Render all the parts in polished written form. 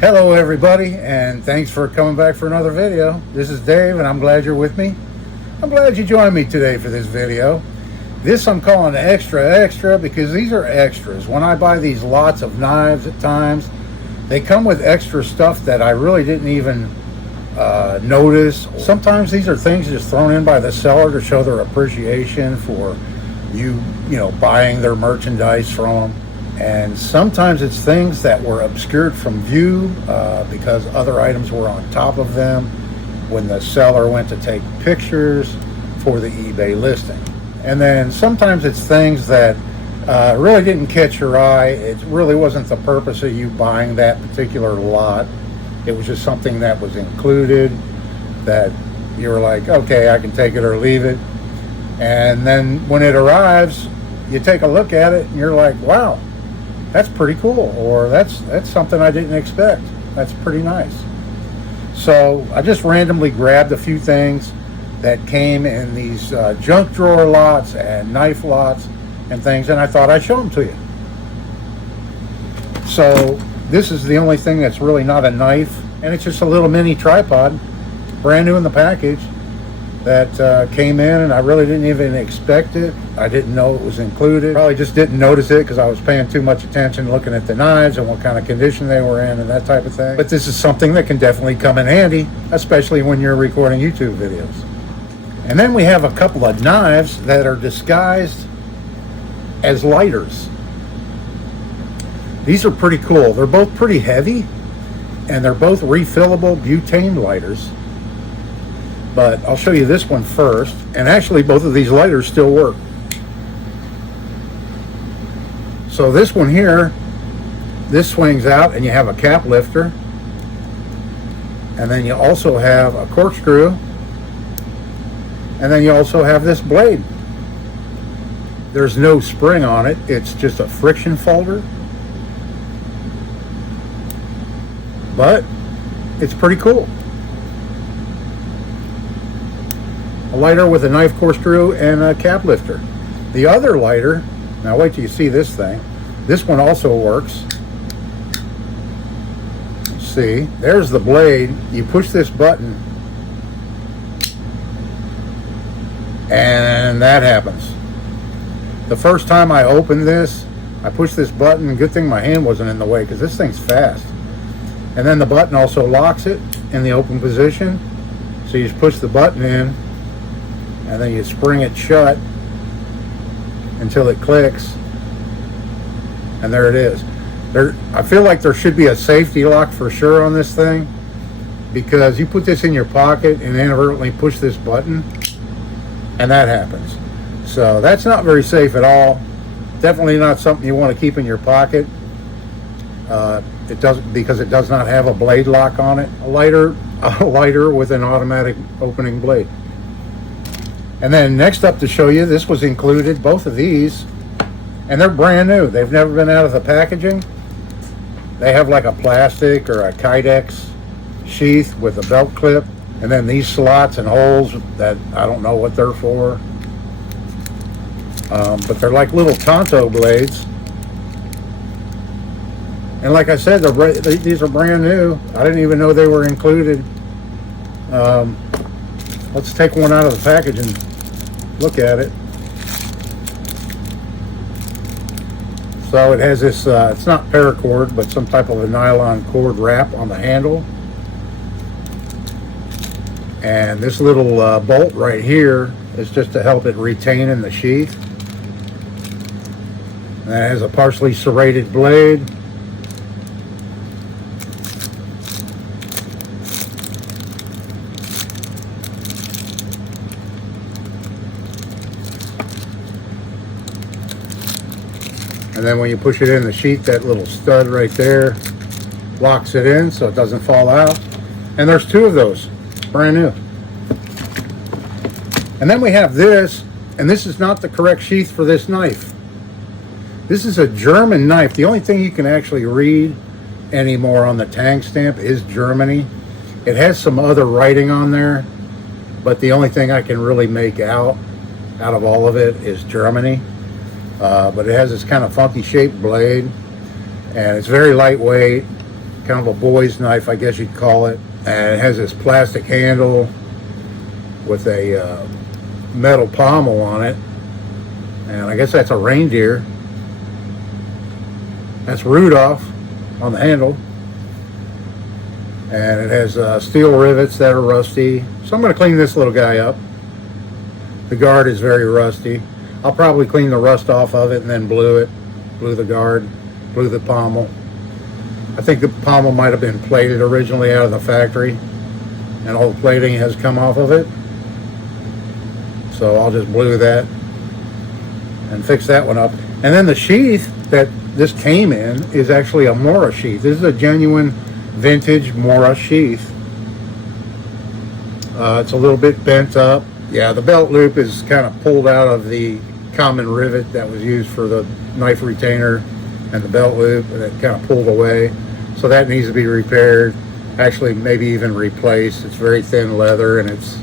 Hello everybody, and thanks for coming back for another video. This is Dave and I'm glad you're with me. I'm glad you joined me today for this video. This I'm calling extra because these are extras. When I buy these lots of knives at times, they come with extra stuff that I really didn't even notice. Sometimes these are things just thrown in by the seller to show their appreciation for you know, buying their merchandise from them. And sometimes it's things that were obscured from view because other items were on top of them when the seller went to take pictures for the eBay listing. And then sometimes it's things that really didn't catch your eye. It really wasn't the purpose of you buying that particular lot. It was just something that was included that you were like, okay, I can take it or leave it. And then when it arrives, you take a look at it and you're like, wow, that's pretty cool, or that's something I didn't expect. That's pretty nice. So I just randomly grabbed a few things that came in these junk drawer lots and knife lots and things, and I thought I'd show them to you. So this is the only thing that's really not a knife, and it's just a little mini tripod, brand new in the package, that came in, and I really didn't even expect it. I didn't know it was included. Probably just didn't notice it because I was paying too much attention looking at the knives and what kind of condition they were in and that type of thing. But this is something that can definitely come in handy, especially when you're recording YouTube videos. And then we have a couple of knives that are disguised as lighters. These are pretty cool. They're both pretty heavy, and they're both refillable butane lighters. But I'll show you this one first. And actually both of these lighters still work. So this one here, this swings out and you have a cap lifter. And then you also have a corkscrew. And then you also have this blade. There's no spring on it. It's just a friction folder. But it's pretty cool. A lighter with a knife corkscrew and a cap lifter. The other lighter, now wait till you see this thing. This one also works. See, there's the blade. You push this button and that happens. The first time I opened this, I pushed this button, good thing my hand wasn't in the way because this thing's fast. And then the button also locks it in the open position. So you just push the button in and then you spring it shut until it clicks, and there it is. I feel like there should be a safety lock for sure on this thing, because you put this in your pocket and inadvertently push this button and that happens. So that's not very safe at all. Definitely not something you want to keep in your pocket. It doesn't, because it does not have a blade lock on it. A lighter with an automatic opening blade. And then next up to show you, this was included, both of these, and they're brand new. They've never been out of the packaging. They have like a plastic or a Kydex sheath with a belt clip, and then these slots and holes that I don't know what they're for. But they're like little Tonto blades. And like I said, these are brand new. I didn't even know they were included. Let's take one out of the package and look at it. So it has this, it's not paracord, but some type of a nylon cord wrap on the handle. And this little bolt right here is just to help it retain in the sheath. And it has a partially serrated blade. And then when you push it in the sheath, that little stud right there locks it in so it doesn't fall out. And there's two of those, brand new. And then we have this, and this is not the correct sheath for this knife. This is a German knife. The only thing you can actually read anymore on the tang stamp is Germany. It has some other writing on there, but the only thing I can really make out of all of it is Germany. But it has this kind of funky shaped blade, and it's very lightweight, kind of a boy's knife, I guess you'd call it. And it has this plastic handle with a metal pommel on it. And I guess that's a reindeer. That's Rudolph on the handle. And it has steel rivets that are rusty. So I'm going to clean this little guy up. The guard is very rusty. I'll probably clean the rust off of it and then blue the guard, blue the pommel. I think the pommel might have been plated originally out of the factory, and all the plating has come off of it. So I'll just blue that and fix that one up. And then the sheath that this came in is actually a Mora sheath. This is a genuine vintage Mora sheath. It's a little bit bent up. Yeah, the belt loop is kind of pulled out of the common rivet that was used for the knife retainer and the belt loop, and it kind of pulled away. So that needs to be repaired. Actually, maybe even replaced. It's very thin leather and it's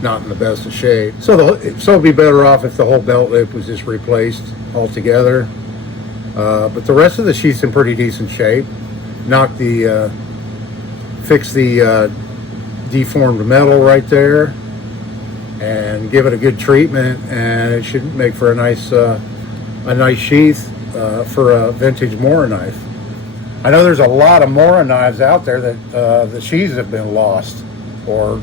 not in the best of shape. So it'd be better off if the whole belt loop was just replaced altogether. But the rest of the sheath's in pretty decent shape. Fix the deformed metal right there and give it a good treatment, and it should make for a nice sheath for a vintage Mora knife. I know there's a lot of Mora knives out there that the sheaths have been lost or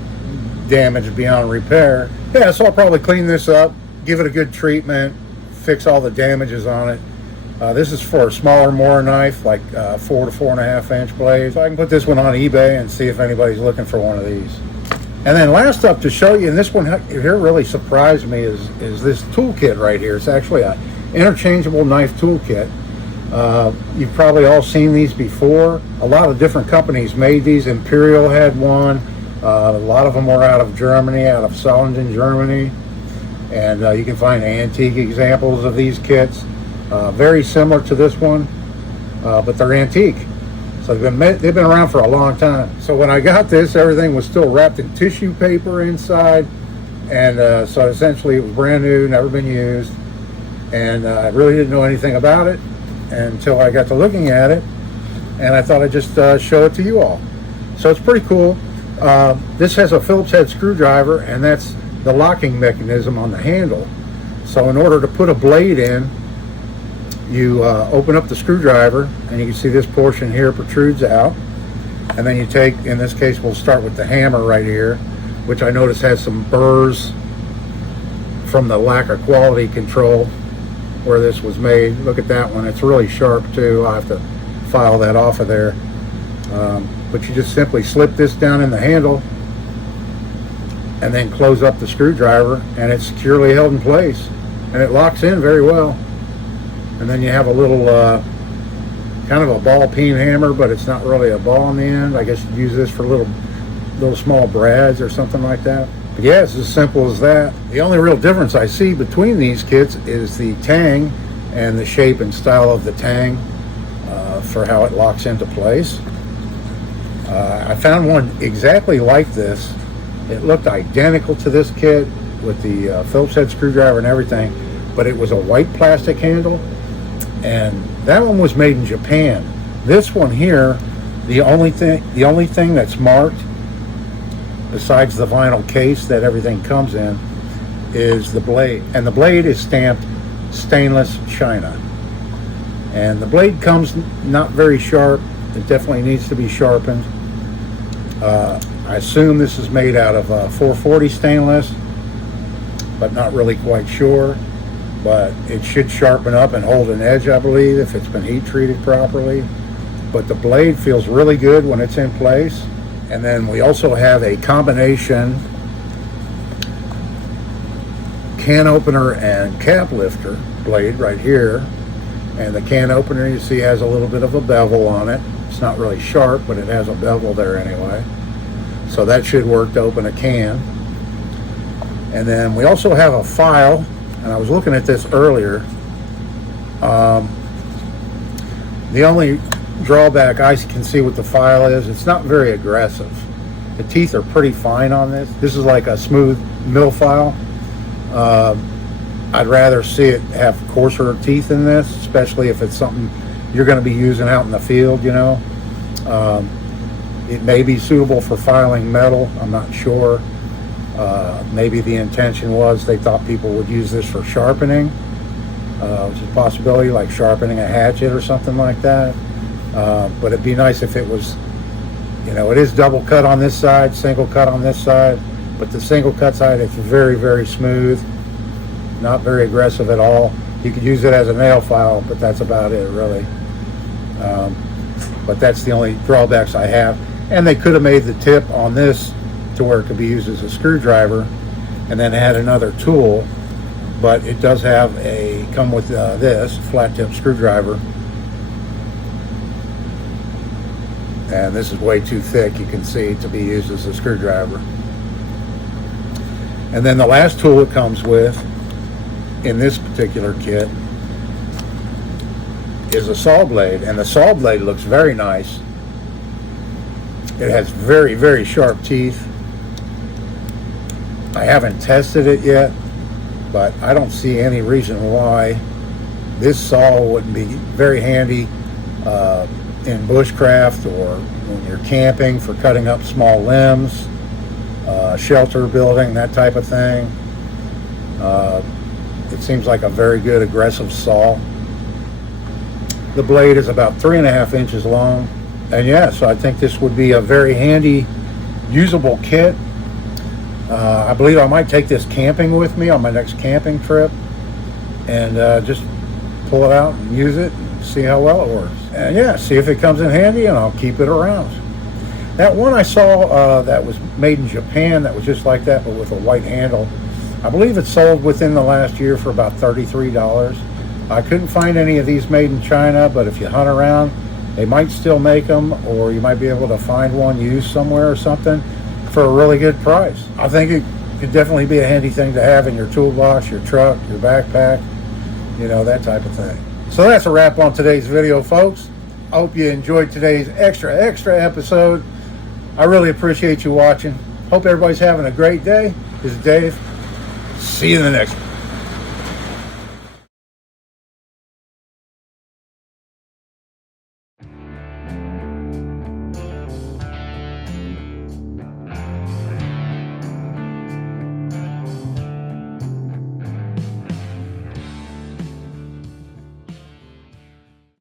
damaged beyond repair. Yeah, so I'll probably clean this up, give it a good treatment, fix all the damages on it. This is for a smaller Mora knife, like 4 to 4.5 inch blades. So I can put this one on eBay and see if anybody's looking for one of these. And then last up to show you, and this one here really surprised me, is this toolkit right here. It's actually an interchangeable knife toolkit. You've probably all seen these before. A lot of different companies made these. Imperial had one. A lot of them were out of Germany, out of Solingen, Germany. And you can find antique examples of these kits. Very similar to this one, but they're antique. So they've been around for a long time. So when I got this, everything was still wrapped in tissue paper inside. And so essentially it was brand new, never been used. And I really didn't know anything about it until I got to looking at it. And I thought I'd just show it to you all. So it's pretty cool. This has a Phillips head screwdriver, and that's the locking mechanism on the handle. So in order to put a blade in, you open up the screwdriver, and you can see this portion here protrudes out. And then you take, in this case, we'll start with the hammer right here, which I notice has some burrs from the lack of quality control where this was made. Look at that one. It's really sharp too. I'll have to file that off of there. But you just simply slip this down in the handle and then close up the screwdriver, and it's securely held in place. And it locks in very well. And then you have a little kind of a ball peen hammer, but it's not really a ball on the end. I guess you'd use this for little small brads or something like that. But yeah, it's as simple as that. The only real difference I see between these kits is the tang and the shape and style of the tang for how it locks into place. I found one exactly like this. It looked identical to this kit with the Phillips head screwdriver and everything, but it was a white plastic handle. And that one was made in Japan. This one here, the only thing that's marked, besides the vinyl case that everything comes in, is the blade. And the blade is stamped stainless china. And the blade comes not very sharp. It definitely needs to be sharpened. I assume this is made out of 440 stainless, but not really quite sure. But it should sharpen up and hold an edge, I believe, if it's been heat treated properly. But the blade feels really good when it's in place. And then we also have a combination can opener and cap lifter blade right here. And the can opener, you see, has a little bit of a bevel on it. It's not really sharp, but it has a bevel there anyway. So that should work to open a can. And then we also have a file. And I was looking at this earlier. The only drawback I can see with the file is it's not very aggressive. The teeth are pretty fine on this. This is like a smooth mill file. I'd rather see it have coarser teeth in this, especially if it's something you're going to be using out in the field, you know. It may be suitable for filing metal. I'm not sure. Maybe the intention was they thought people would use this for sharpening, which is a possibility, like sharpening a hatchet or something like that. But it'd be nice if it was, you know, it is double cut on this side, single cut on this side, but the single cut side, it's very, very smooth, not very aggressive at all. You could use it as a nail file, but that's about it, really. But that's the only drawbacks I have. And they could have made the tip on this to where it could be used as a screwdriver and then add another tool. But it does have come with this flat tip screwdriver. And this is way too thick, you can see, to be used as a screwdriver. And then the last tool it comes with in this particular kit is a saw blade, and the saw blade looks very nice. It has very, very sharp teeth. I haven't tested it yet, but I don't see any reason why this saw wouldn't be very handy in bushcraft or when you're camping for cutting up small limbs, shelter building, that type of thing. It seems like a very good aggressive saw. The blade is about 3.5 inches long. And yeah, so I think this would be a very handy, usable kit. I believe I might take this camping with me on my next camping trip and just pull it out and use it and see how well it works. And yeah, see if it comes in handy, and I'll keep it around. That one I saw that was made in Japan, that was just like that, but with a white handle. I believe it sold within the last year for about $33. I couldn't find any of these made in China, but if you hunt around, they might still make them, or you might be able to find one used somewhere or something for a really good price. I think it could definitely be a handy thing to have in your toolbox, your truck, your backpack, you know, that type of thing. So that's a wrap on today's video, folks. I hope you enjoyed today's extra episode. I really appreciate you watching. Hope everybody's having a great day. This is Dave. See you in the next one.